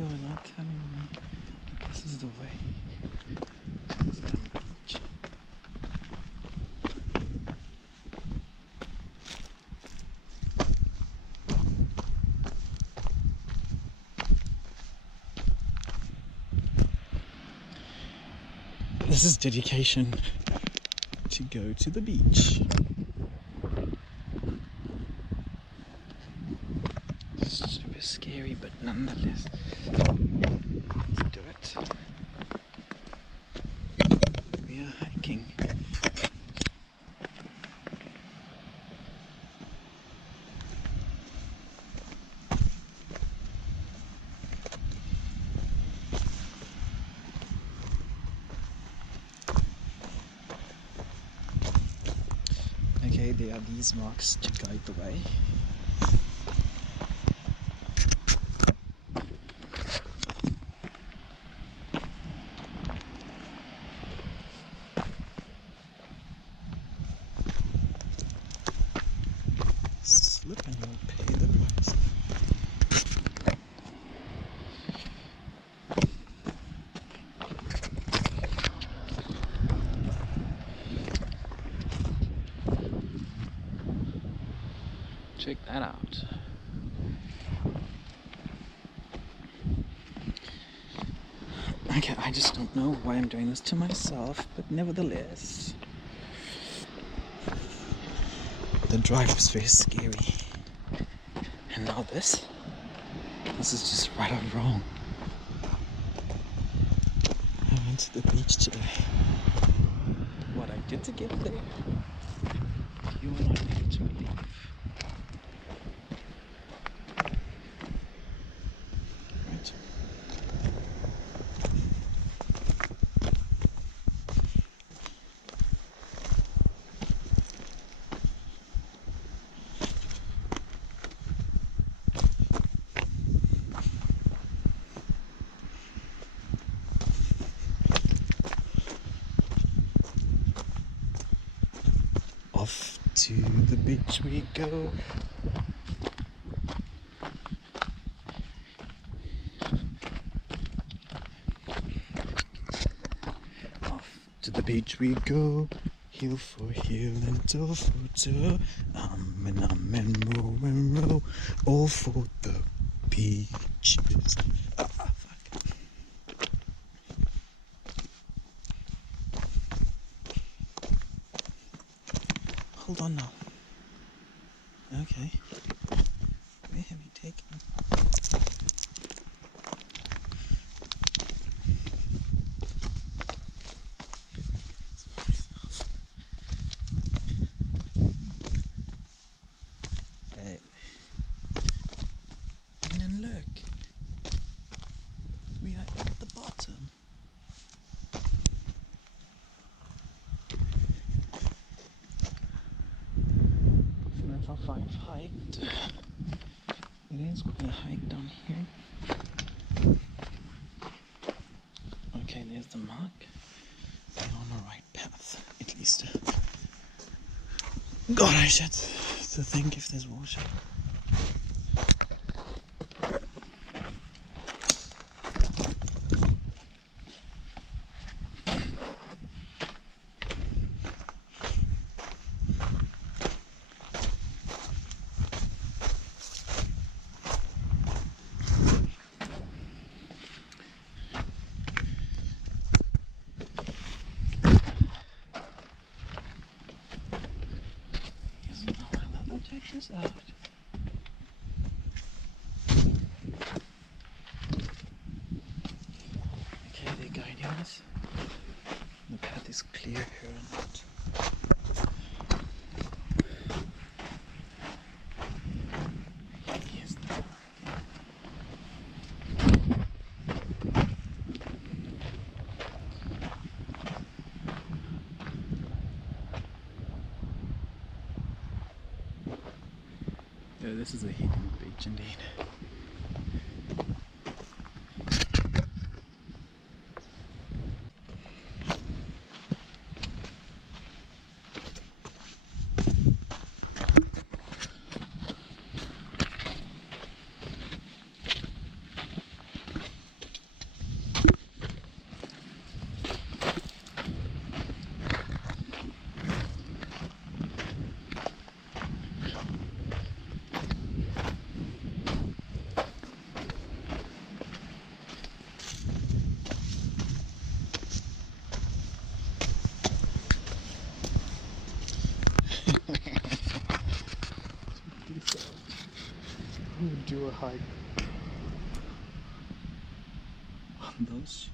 You're not telling me this is the way. Seitan Beach. This is dedication to go to the beach. Super scary, but nonetheless, let's do it. We are hiking. Okay, there are these marks to guide the way. Slip and you'll pay the price. Check that out. Okay, I just don't know why I'm doing this to myself, but nevertheless, the drive was very scary. And now this is just right or wrong. I went to the beach today. What I did to get there, you are not able to believe. Right. Off to the beach we go. Off to the beach we go. Heel for heel and toe for toe. And row. All for the beaches. Fuck. Hold on now. Okay. Where have you taken? Hey. And then look. We are at the bottom. If I've hiked, it is quite a hike down here. Okay, there's the mark. We're on the right path, at least. God, I should to think if there's water. Check this out. Okay, they're guiding us. The path is clear here or not. Yes. Yeah, this is a hidden beach indeed. do a hike on those